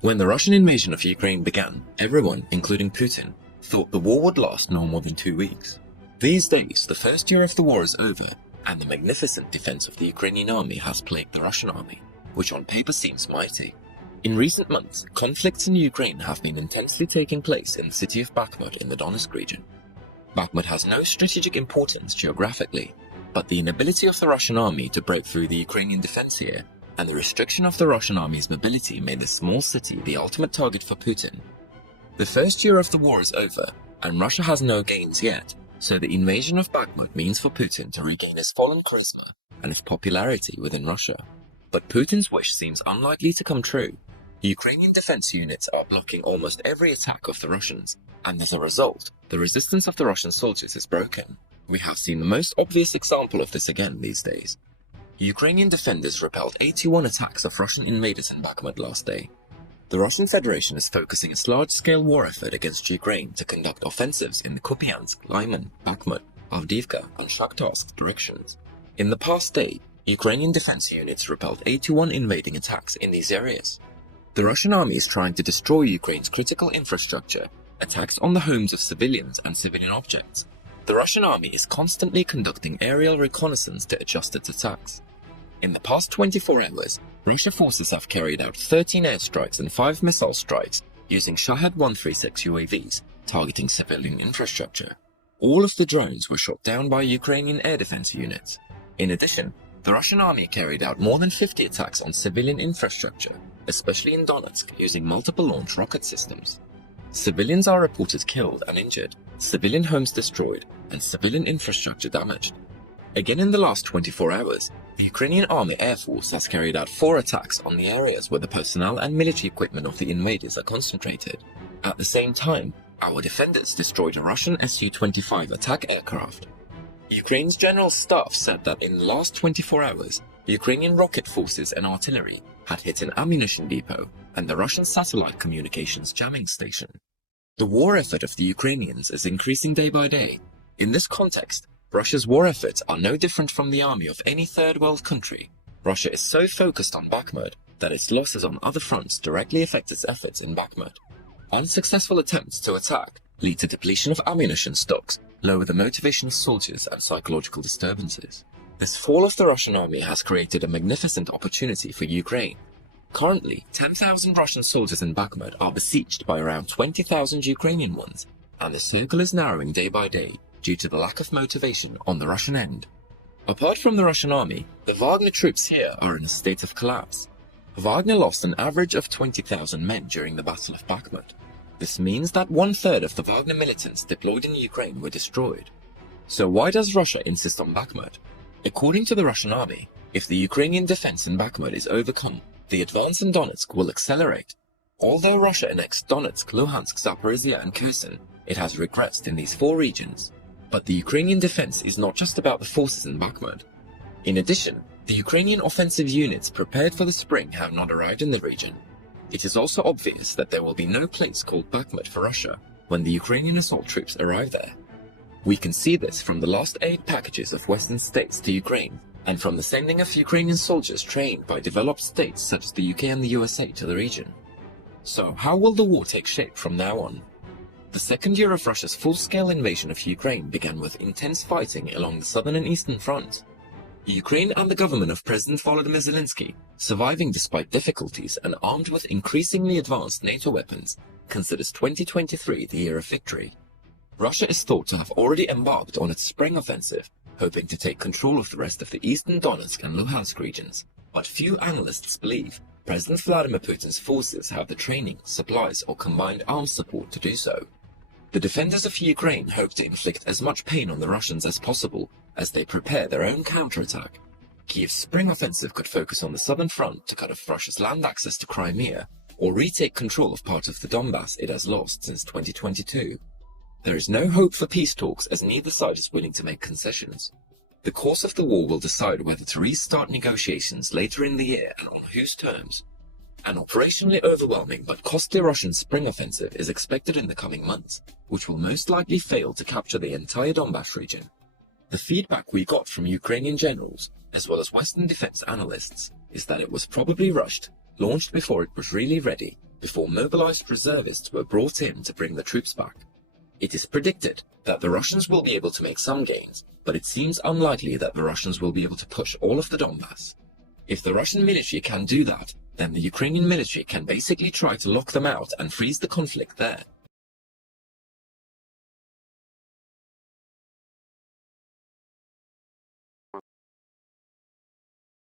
When the Russian invasion of Ukraine began, everyone, including Putin, thought the war would last no more than 2 weeks. These days, the first year of the war is over, and the magnificent defense of the Ukrainian army has plagued the Russian army, which on paper seems mighty. In recent months, conflicts in Ukraine have been intensely taking place in the city of Bakhmut in the Donetsk region. Bakhmut has no strategic importance geographically, but the inability of the Russian army to break through the Ukrainian defense here and the restriction of the Russian army's mobility made this small city the ultimate target for Putin. The first year of the war is over, and Russia has no gains yet, so the invasion of Bakhmut means for Putin to regain his fallen charisma and his popularity within Russia. But Putin's wish seems unlikely to come true. Ukrainian defense units are blocking almost every attack of the Russians, and as a result, the resistance of the Russian soldiers is broken. We have seen the most obvious example of this again these days. Ukrainian defenders repelled 81 attacks of Russian invaders in Bakhmut last day. The Russian Federation is focusing its large-scale war effort against Ukraine to conduct offensives in the Kupiansk, Lyman, Bakhmut, Avdiivka, and Shakhtarsk directions. In the past day, Ukrainian defense units repelled 81 invading attacks in these areas. The Russian army is trying to destroy Ukraine's critical infrastructure, attacks on the homes of civilians and civilian objects. The Russian army is constantly conducting aerial reconnaissance to adjust its attacks. In the past 24 hours, Russian forces have carried out 13 airstrikes and 5 missile strikes using Shahed-136 UAVs, targeting civilian infrastructure. All of the drones were shot down by Ukrainian air defense units. In addition, the Russian army carried out more than 50 attacks on civilian infrastructure, especially in Donetsk, using multiple launch rocket systems. Civilians are reported killed and injured, civilian homes destroyed, and civilian infrastructure damaged. Again in the last 24 hours, the Ukrainian Army Air Force has carried out 4 attacks on the areas where the personnel and military equipment of the invaders are concentrated. At the same time, our defenders destroyed a Russian Su-25 attack aircraft. Ukraine's General Staff said that in the last 24 hours, Ukrainian rocket forces and artillery had hit an ammunition depot and the Russian satellite communications jamming station. The war effort of the Ukrainians is increasing day by day. In this context, Russia's war efforts are no different from the army of any third world country. Russia is so focused on Bakhmut that its losses on other fronts directly affect its efforts in Bakhmut. Unsuccessful attempts to attack lead to depletion of ammunition stocks, lower the motivation of soldiers, and psychological disturbances. This fall of the Russian army has created a magnificent opportunity for Ukraine. Currently, 10,000 Russian soldiers in Bakhmut are besieged by around 20,000 Ukrainian ones, and the circle is narrowing day by day due to the lack of motivation on the Russian end. Apart from the Russian army, the Wagner troops here are in a state of collapse. Wagner lost an average of 20,000 men during the Battle of Bakhmut. This means that 1/3 of the Wagner militants deployed in Ukraine were destroyed. So why does Russia insist on Bakhmut? According to the Russian army, if the Ukrainian defense in Bakhmut is overcome, the advance in Donetsk will accelerate. Although Russia annexed Donetsk, Luhansk, Zaporizhia, and Kherson, it has regressed in these 4 regions. But the Ukrainian defense is not just about the forces in Bakhmut. In addition, the Ukrainian offensive units prepared for the spring have not arrived in the region. It is also obvious that there will be no place called Bakhmut for Russia when the Ukrainian assault troops arrive there. We can see this from the last aid packages of Western states to Ukraine, and from the sending of Ukrainian soldiers trained by developed states such as the UK and the USA to the region. So how will the war take shape from now on? The second year of Russia's full-scale invasion of Ukraine began with intense fighting along the southern and eastern front. Ukraine and the government of President Volodymyr Zelensky, surviving despite difficulties and armed with increasingly advanced NATO weapons, considers 2023 the year of victory. Russia is thought to have already embarked on its spring offensive, hoping to take control of the rest of the eastern Donetsk and Luhansk regions. But few analysts believe President Vladimir Putin's forces have the training, supplies, or combined arms support to do so. The defenders of Ukraine hope to inflict as much pain on the Russians as possible as they prepare their own counterattack. Kiev's spring offensive could focus on the southern front to cut off Russia's land access to Crimea, or retake control of part of the Donbass it has lost since 2022. There is no hope for peace talks as neither side is willing to make concessions. The course of the war will decide whether to restart negotiations later in the year and on whose terms. An operationally overwhelming but costly Russian spring offensive is expected in the coming months, which will most likely fail to capture the entire Donbass region. The feedback we got from Ukrainian generals, as well as Western defense analysts, is that it was probably rushed, launched before it was really ready, before mobilized reservists were brought in to bring the troops back. It is predicted that the Russians will be able to make some gains, but it seems unlikely that the Russians will be able to push all of the Donbass. If the Russian military can do that, then the Ukrainian military can basically try to lock them out and freeze the conflict there.